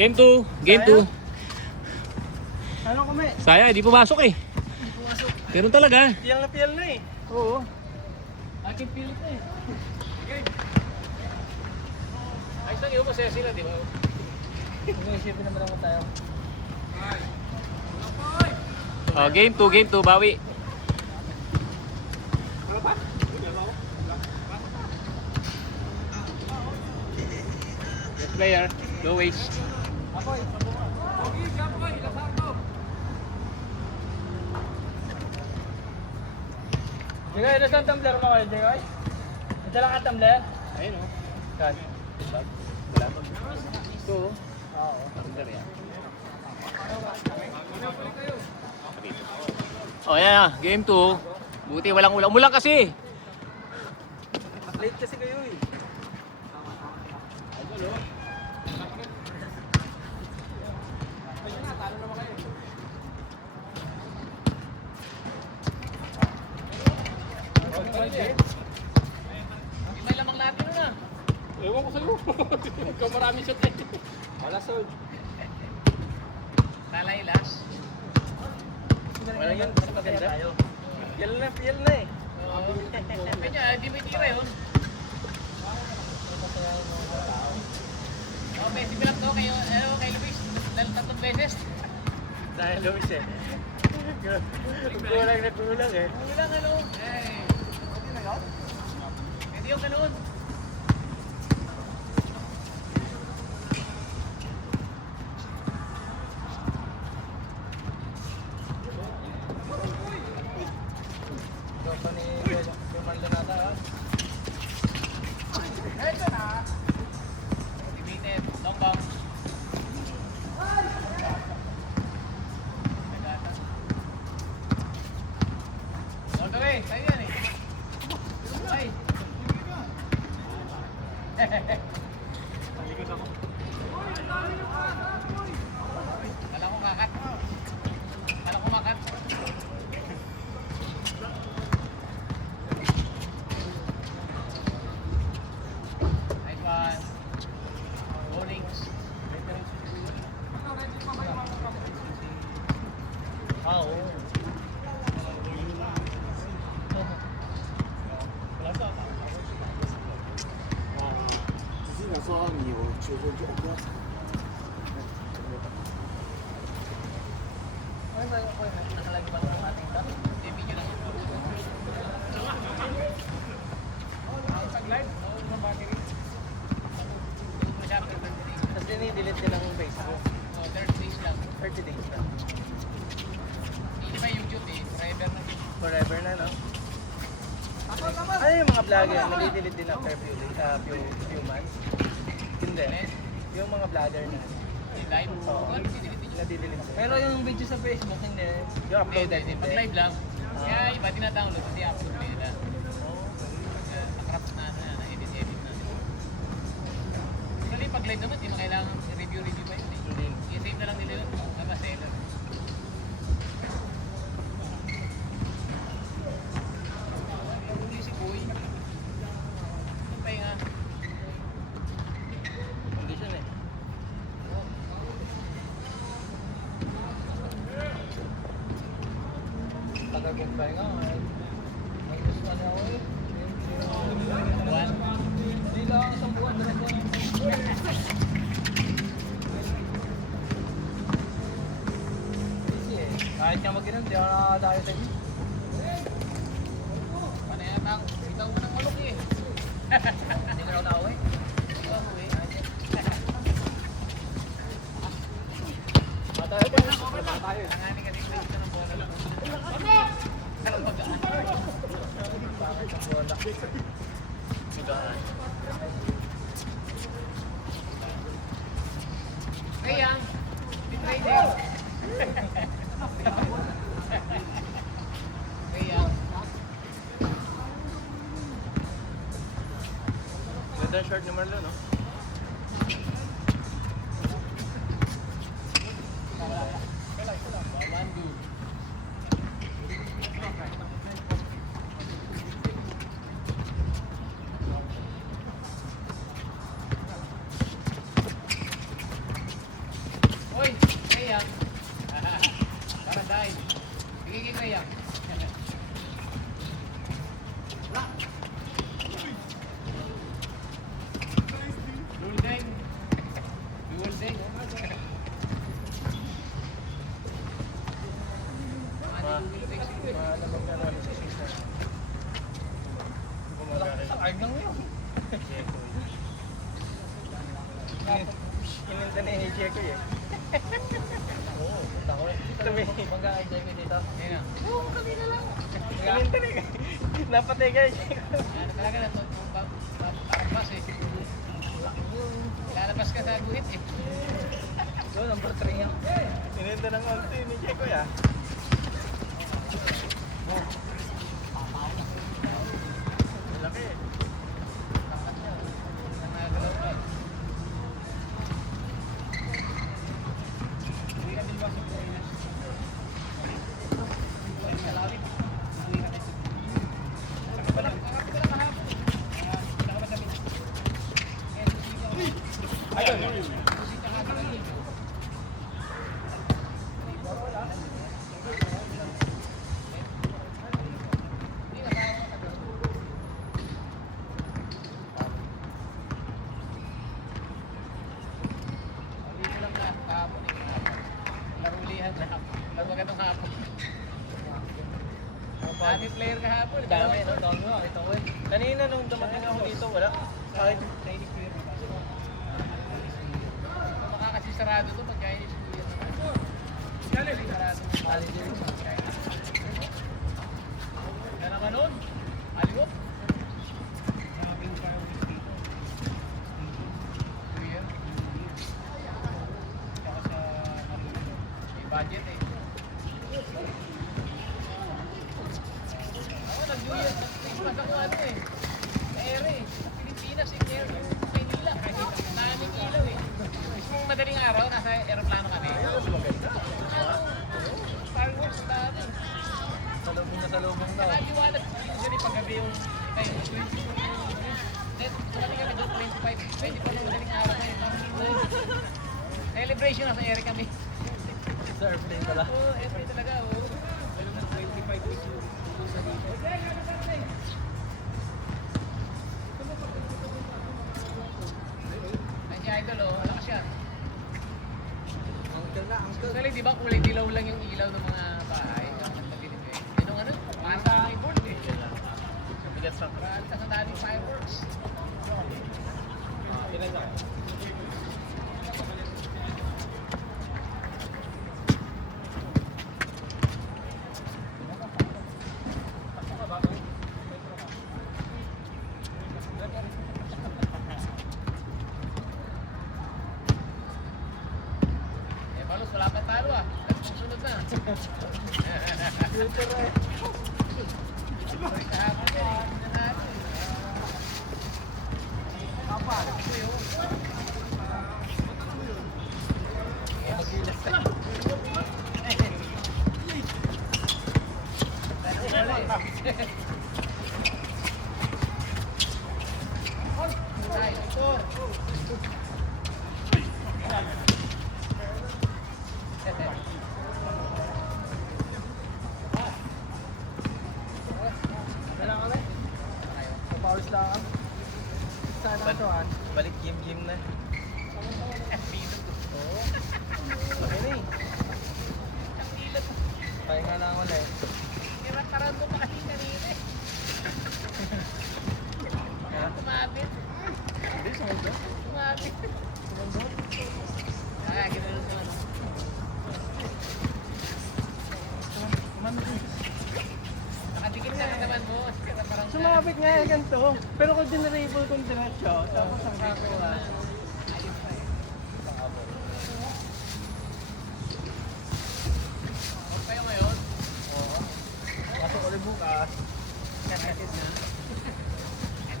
Game 2. Game 2. Ano kami? Sayang, hindi pumasok eh. Hindi pumasok. Ganun talaga. Piyal na eh. Oo. Akin pilit na eh. Okay. Ayos lang yun, masaya sila, di ba? Mag-iisipin naman naman tayo. Game 2, bawi. Best player, go waste. Ako eh. Jengay, nasa ang tumbler mo kayo, Jengay? Ito lang ang tumbler? Ayun o. Kan? Wala mo. Ito o. Oo. Under yan. Oh, yan na. Game 2. Buti walang ulang. Umulang kasi. Late kasi kayo eh. May lamang natin na. Ewan ko sa'yo. Ikaw maraming shot eh. Wala sold. Nalaylas. Wala yun, mas maganda. Piyal na eh. Kanya, di ba tira yun? Okay, si Pilap to kay Luis. Dahil 3 beses. Dahil Luis eh. Kulang na kulang eh. Kulang ano? Eh. Pwede yung ganun. Ito pa ni Marlo nata ha. Dibitin, long bomb. All the way, tayo yan eh. Ay. Kala ko kakat. Kala ko makat. Nice one. Bowlings. Oo. Ay, nakalagi ba ng ating ito? Video lang. Pag live, ng battery. Tapos dinidelete din ang Facebook. Oh, 30 days lang. 30 days na. Hindi pa YouTube eh, forever na. Forever na, no? Ano yung mga vlogger? Nadidelete din after few months? Hindi. Yung mga vlogger na. Live. Oo. Ano pinilitin nyo? Nadidelete sila. Pero yung video sa Facebook, hindi. Yung uploaded, Hindi, pag live lang. Kaya iba tinadownload, hindi upload nila. Nakrap na, na-edit na. Actually, pag live naman, di mo kailangan review pa yun eh. Hindi. I-save na lang nila yun. Tama seller. Hindi si Boy. Ano pa nga? Condition eh. Tagal kong pahinga. May gusto na ako eh. Buwan? Hindi lang isang buwan. Easy eh. Kahit nga mag-inom, di ako nakakadayo sa inyo. Paano yan ang itaw mo ng malok eh? Hindi ka na nauwi. Ito ako eh. Matayo ba? Matayo. Nanganin kasi play ka ng bola lang. Anong pagkaan? Sugaan. Kaya, bitray din. Kaya, Ganda ang shirt ni Marlo, no? Babandu. Hindi. Malamag na namin sa season. Gumagana. Sakay lang yun. Jekoy. Ininta na yung Jekoy eh. Oo, punta ko. Mag-a-enjoy ko dito. Ayun na. Ininta na yung napatay ka yung Jekoy. Ano talaga na ito? Parang bus eh. Lalabas ka sa guhit eh. So, number 3 yan. Ininta ng onto yun ni Jekoy ah. Malaki eh. Nangagalaw pa eh. Hindi ka din ba sa Pilipinas? Sa lawit. Hindi ka din. Saka pa lang kahapon eh. Saka pa sabi. Ayun. Dito lang kahapon eh. Larulihan na hapon. Laro ka itong hapon. Dami player kahapon. Dami, no? Dami mo, ito ko eh. Kanina nung dumating ako dito, wala. Kahit Baka kasi sarado to pag Chinese New Year. Sarado. Holiday rin siya. Kaya naman nun, Hollywood. New Year. Tsaka sa may budget eh. Ako nag-New Year, Christmas ako ano eh. Sa ere eh. Sa Pilipinas eh, kaya Maynila. Daming ilaw eh. Kung madaling araw, nasa aeroplano kami. Fireworks, dami. Salubong daw. Nakaliwanag usually paggabi yung tayo 20. Then, kami kami doon 25. 24 na madaling araw na yun. Celebration nasa ere kami. Sa airplane pala. Oo, ere talaga. Oo. 25 weeks yung sa dito. Ay, si Idol, oh. Malakas yan. Uncle na, uncle. Usually, di ba kulay dilaw lang yung ilaw ng mga bahay? Ang madilim eh. Yun ang ano, masa ang board eh. bigat sa Marami sa daming fireworks. Eh, Palos, wala pa talo ah. Susunod na. filter eh. Sorry, kahapon yan eh. Hindi na natin eh. Papa, ito yun. Ay, Victor. Kailan kami? Papawis lang ako. Saan ang tuwan? Balik game na. Oo. Okay na eh. Pahinga na ako ulit. Kinakaran mo pa kasi kanina eh. Tumapit. Hindi, sumundo. Tumapit. Kaya, gano'n sa ano. Nakadikit ka na naman mo. Kaya parang Sumabit nga yung ganito. Pero kung dinarable kong diretso, tapos ang gagawa. ayos pa eh. Huwag kayo ngayon. Oo. Pasok ulit bukas. Kanatis na.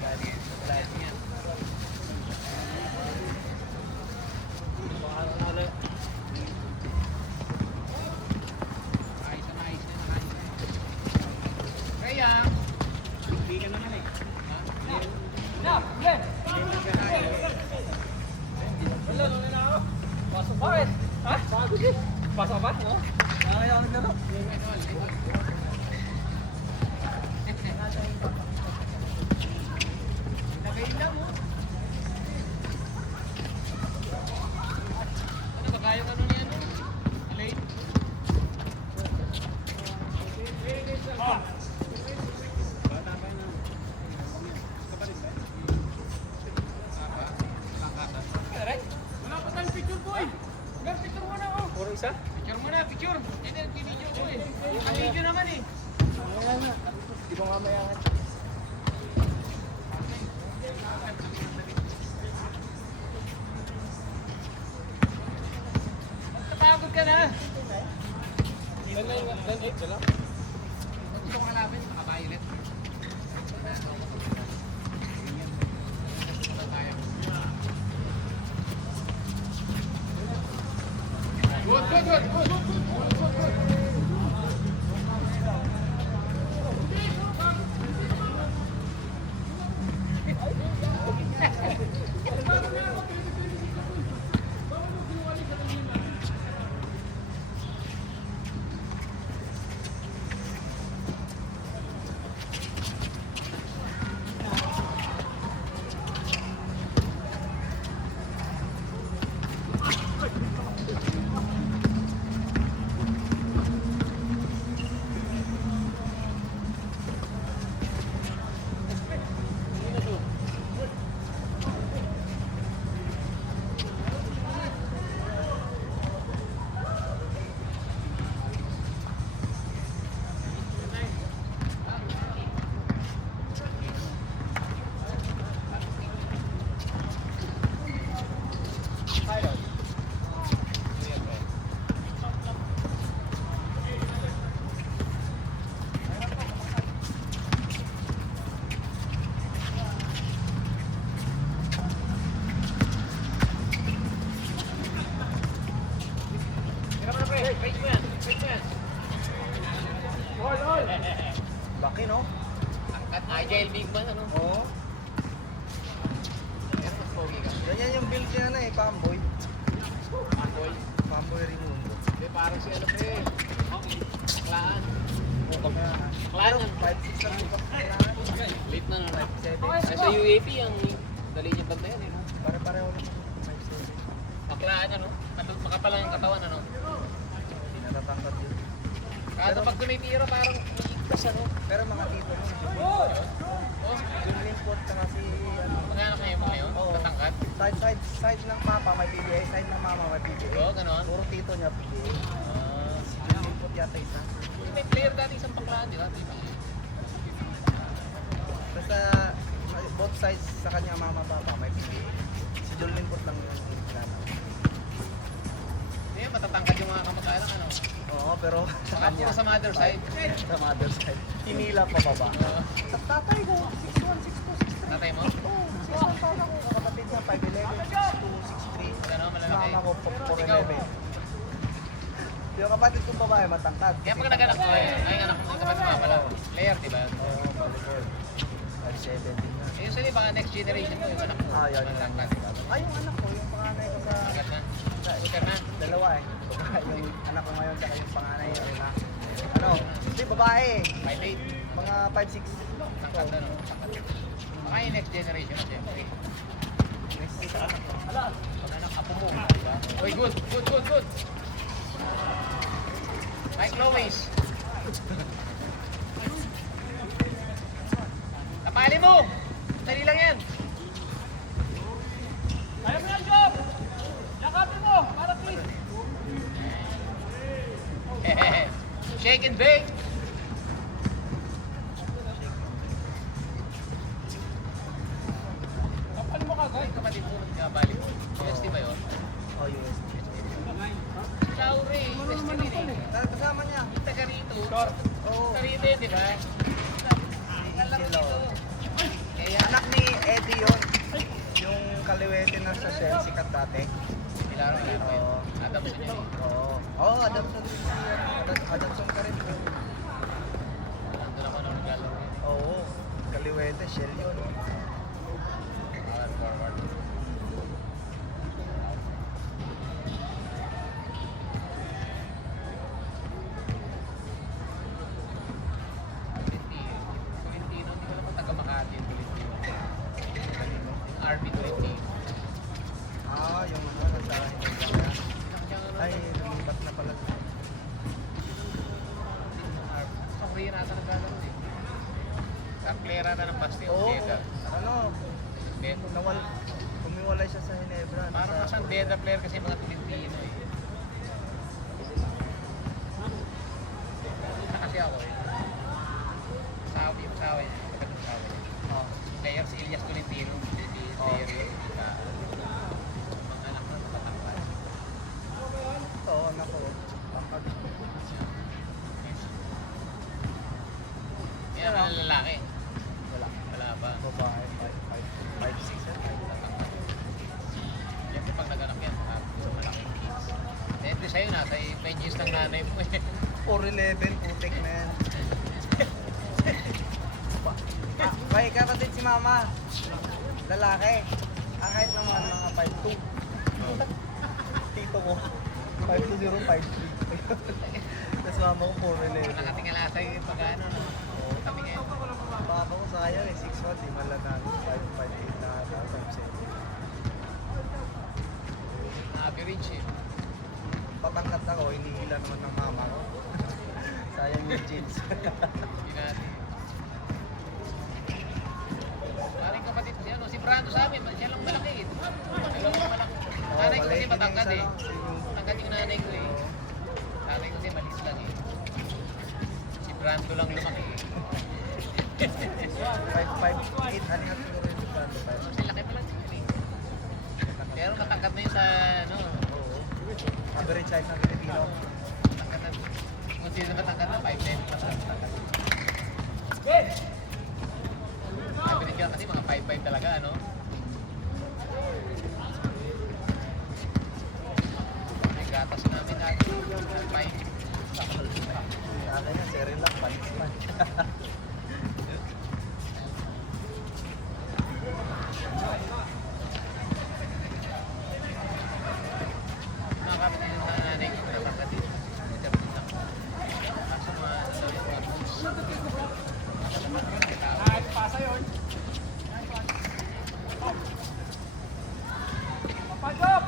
Lagi yan. Baka na ulit. Ayos na ayos na. Ayos na. Kaya, hindi ka naman eh. Na! Glenn! Wala, wala na ako. Pasok ba eh? Ha? Pagod eh. Pasok ba? No? Nakakaya ako naglaro. Lagay lang mo. Gar, picture mo na oh. Puro isa? Picture mo na, picture. Hindi, nag-video ko eh. Ang video naman eh. Ayan na. Di ba mamaya nga? Napagod ka na. Dan 8 lang. Gusto ko hanapin, maka-violet. Good, good, good, good. Laki, no? At Agile Big Man, ano? Oo. Pero mas pogi ka. Ganyan yung build niya na eh, Pamboy. Boy. Pamboy Raimundo. Hindi, parang si ano pa eh. Klaan. Oo, kaya nga. Klaan yan. 5'6 lang ito. Kailangan. Late na na. 5'7. Sa UAP, ang dali niya banda yan eh. No? Pare-pareho lang. 5'7. Baklaan ano? Makapal lang yung katawan ano? Hindi natatangkad yun. Kaso pag tumitira parang umiigtas ano? Pero mga tito nun. Oh! Yung limpot tsaka si ano. Mga anak niya yung mga yun? Oo. Tatangkat? Side ng papa may PBA, side ng mama may PBA. Oo, ganon. Puro tito niya PBA. Ah. Yung limpot yata isa. May player dati isang baklaan, di ba? Basta both sides sa kanya mama papa may PBA. Si John Limpot lang yung plano. Hindi, matatangkad yung mga kamag-anak ano? Oo, pero sa Baka kanya. puro sa mother side. Sa mother side. Hinila pa baba. Sa tatay ko, 6'1", 6'2", 6'3". Tatay mo? Oo, 6'1" pa ako. Kapatid niya, 5'11", 6'2", 6'3". Ano, malalaki? Mama ko, Ikaw? 4'11". Yung kapatid kong babae, matangkad. Kaya pag nag-anak ko, ay anak ko, kapag mama lang. Player, di ba? Oo, volleyball. 5'7" din na. Eh, usually, baka next generation mo yung anak mo. Ah, yan. Matangkad. Ay, yung anak ko, yung panganay ko sa... Agad na. Super na. Dalawa eh. Yung anak ko ngayon, saka yung panganay, ayun na. Ano, hindi babae. 5'8". Mga 5'6". Tangkad na, no? Tangkad. Baka yung next generation na siyempre. Next sa anak ko. Pag anak apo mo, di ba? Uy, good, good, good, good. Mike Lois. Tapali mo! Dali lang yan. Kaya mo yan, Job! Yakapin mo! Para please! Shake and bake. Kapal mo kagad. Ay, kapatid mo, balik. UST ba yun? Oh, USD. Laure, UST din eh. Kasama niya. Taga rito. Oo. Taga rito yun, di ba? Alam ko dito. Kaya, Anak ni Eddie yun. Yung kaliwete na sa Shell, sikat dati. Milaro, Milaro. Oo. Adam sa niya. Oo. Oo, Adamson. Adamson ka rin. Nandun ako nung naglalaro. Oo. Kaliwete, Shell yun. Forward. Tolentino, hindi ko alam kung taga Makati yung Tolentino. Yung RB Tolentino. Ah, yung ano, nasa Hinagana. Ay, lumipat na pala. Sa Korea nata naglalaro eh. Sa player nata ng Basti o Oo. Beda. Ano, Beda. kumiwalay siya sa Hinebra. Parang nasang Beda player kasi mga Tolentino eh. sa'yo, nasa 9 years ng nanay mo eh. 4'11", putik na yan. May kapatid si mama. Lalaki. Kahit naman mga 5'2". Tito ko. 5'2", 5'3". Tapos mama ko 4'11". Nakatingala sa'yo yung pag-ano, no? Kami ngayon. Papa ko sayang eh, 6'1", di man lang namin 5'8" na ata, 5'7". Average eh. Patangkat ako, hinihila naman ng mama ko. Sayang yung jeans. Hindi natin. Maring kapatid siya, no? Si Brando sa amin, siya lang malaki eh. Siya lang malaki. Nanay ko kasi matangkad eh. Matangkad yung nanay ko eh. Nanay ko kasi malis lang eh. Si Brando lang lumaki eh. 5'8", ano nga siguro yung Brando pa. Kasi laki pala siguro eh. Pero matangkad na yun sa ano. Oo. Average size ng Pilipino. Matangkad na. Kung sino matangkad na, 5'10 plus matangkad. Average ka kasi mga 5'5 talaga ano. May gatas namin dati. 5. Sa akin yan, seri lang, palisman. Mga kapatid yung nanay ko, matangkad din. Kaso mga Ay, pasa yun. Papadop!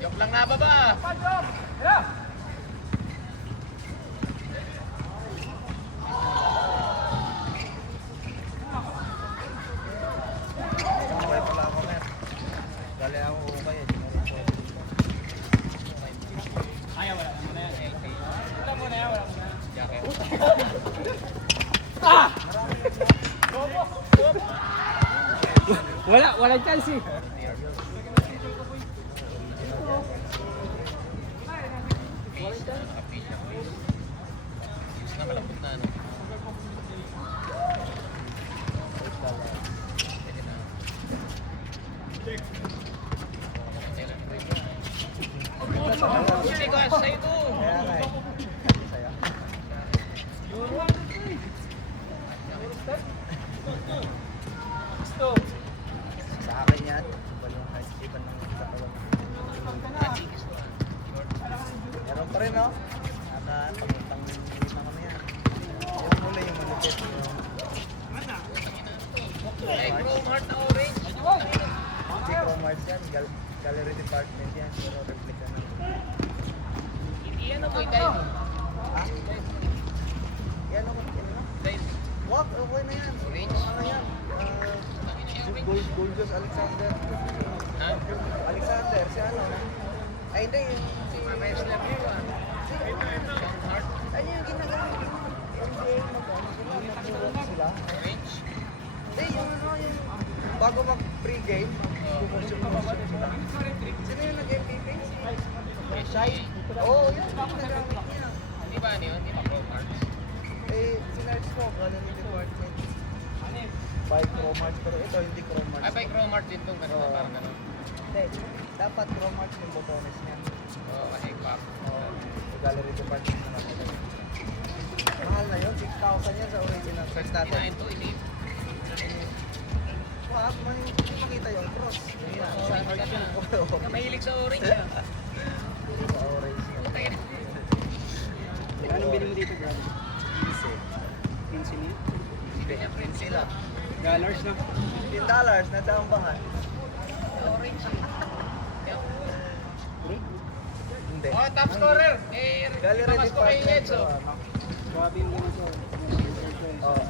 joke lang na baba. Papadop! Hello! Okay pala ako, men. Gali ako okay eh. Ay, wala mo na yan. Wala mo na yan, wala mo na yan. Jacket. Ah! Wala chance eh. Face na, naka-face na face. Face na malambot na ano. Pwede na. Hindi ko asa sa'yo to. Kaya nga eh. Saya. Gusto. Sa akin yan. Walang kahit iban ng katawan. Meron pa rin, no? Naka, pamuntang lima kami yan. Yung huli, yung malupit. Ay, Chrome Heart na orange. Si Cromart yan. Gallery department yan. Pero replica na. Iyan ang may dahil. Ha? Yan ako. Yan na. Dahil. Wag, okay na yan. Orange? Ano yan? Gold Alexander. Ha? Alexander, si ano? Ay, hindi. Si... Mga wrestler ko ah. Chrome Heart. Ano yung ginagawa? NBA mag-ano sila? Mag-work sila? Orange. Hindi, yung ano, yung... Bago mag-pre-game, mag-promotion sila. Sino yung nag-MVP? Shai. Oo, yun. Nagamit niya. Di ba ano yun? Di ba Chrome Heart? Eh, sinerge ko, gallery department. 5 Cromart, pero ito hindi Cromart. Ay, by Chrome Heart din itong ganito. Oo. Parang gano'n. Hindi, dapat Cromart yung botones niya. Oo, kasi pop. Oo, yung gallery department na natin. Mahal na yun, 6,000 yan sa original. First natin. Kinain to, isip. Wag, makita yung cross. Yun na, sa Orange ka na. Oo. Mahilig sa orange ah. Sa orange. Tayo na. Anong bilhin mo dito, Brad? Easy. 15 niya? Hindi niya friends Sila. Dollars na. $15 na daang bahan. Orange. Yan. Hindi. Oh, top scorer. Eh, Gallery tamas ko kay department. Enzo. pero ano. Grabe yung ganito. Oh.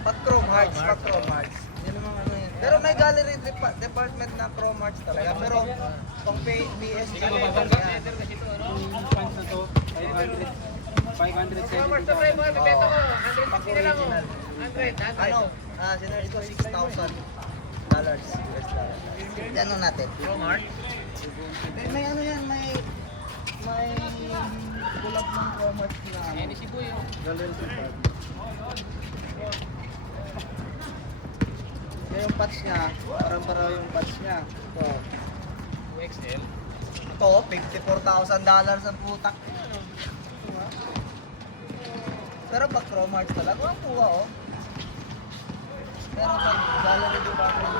Pat Chrome Hearts, Pat Chrome Hearts. Yan ang mga ano yun. Pero may gallery department na Chrome Hearts talaga. Pero pang PSG. Hindi ka yan. mabangga center kasi to, ano? Yung pants na to, 570. Commerce to pre, mga bibenta ko. 150 na lang oh. Original. 100. Ano? Sinerge ko $6,000. US dollar. Ano natin? Chrome Heart. May ano yan, may gulab ng Chrome Hearts na ano. Ayan ni si Boy oh. Gallery department. Kaya yung patch niya, parang yung patch niya. Ito. 2XL. To, $54,000 ang putak. Pero pag Cromarts talaga, ang kuha oh. Pero pag gallery department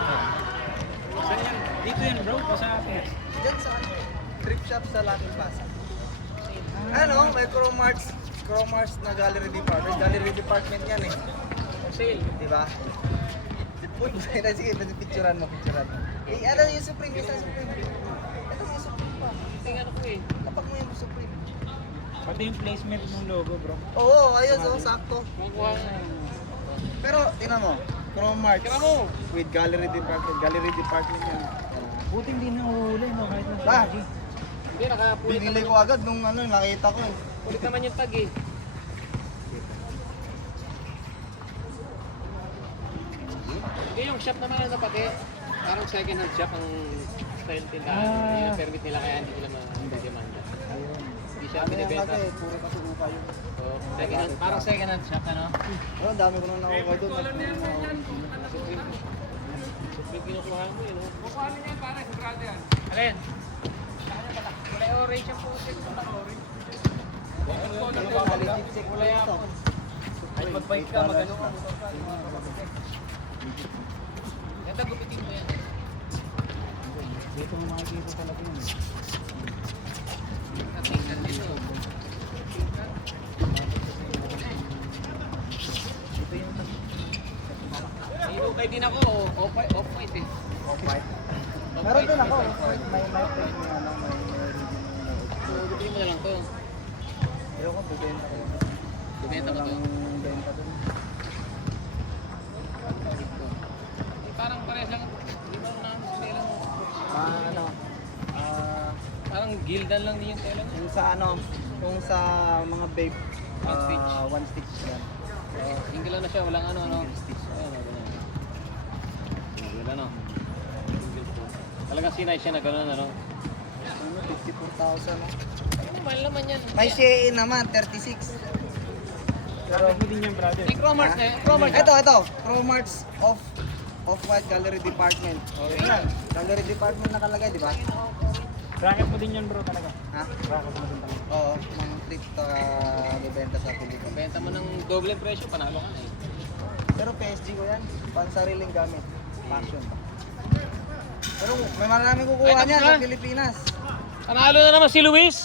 Saan yan? Dito yan bro, pa sa atin. dyan sa ano, trip shop sa Latin Plaza. Ano, may Cromarts na gallery department. Gallery department yan eh. For sale. Di ba? Uy, sige, picturean mo. Eh, ano yung Supreme? Isa Supreme. Ito yung Supreme pa. Tingnan ko eh. Kapag mo yung Supreme. Pati yung placement ng logo bro. Oo, ayos oh, sakto. Kukuha nga. Pero, tingnan mo. Cromarts. Tingnan mo. With gallery department. Gallery department yan. Buti hindi na uhuli no, kahit na Ah, Hindi, nakapulit pinili naman. ko agad nung ano, nakita ko eh. Pulit naman yung tag eh. Hindi, yung shop naman ano pati. Parang second hand shop ang style tindahan. Hindi na permit nila kaya hindi nila ma-demanda. Hindi siya Dami yan binibenta. kasi, puro kasuka yun. So, second hand, parang second hand shop ano. Oh, ang dami ko nang nakuha doon. Supreme kinukuha mo yun. Kukuha niya para sa brother yan. Alin? Kulay orange yung putik. Kulay ako. Ay, mag-bike ka, mag-ano ka. Ganda gupitin mo yan. Dito mo makikita talaga yun. Tingnan dito. Hinukay din ako. Off-white eh. Okay. Meron din ako. May page na ano, may So, gupitin mo na lang to. Pero ko, bibenta ko. Bibenta mo to. Bibenta doon. Eh, parang pares lang. Di ba na tela mo? Ano, Parang gildan lang din yung tela mo. yung sa ano, kung sa mga babe, One stitch. One stitch yan. Single lang na siya. Walang ano. Ayun, ganun. Single ano. Single po. Talagang sinay siya na gano'n ano. Ano, 54,000. No? Mahal naman yan. May Shein naman, 36. Pero, Bakit mo din yan brother? May Cromarts eh. Cromarts. ito. Cromarts Off-White Gallery Department. Okay. Yan. Gallery Department nakalagay, di ba? Bracket mo din yan bro talaga. Ha? Bracket mo din talaga. Oo, mga trip bibenta sa Pilipinas. Benta mo ng doble presyo, panalo ka na eh. Pero PSG ko yan, pansariling gamit. Fashion. Pero may maraming kukuha Ay, tapos niyan na? sa Pilipinas. Panalo na naman si Luis.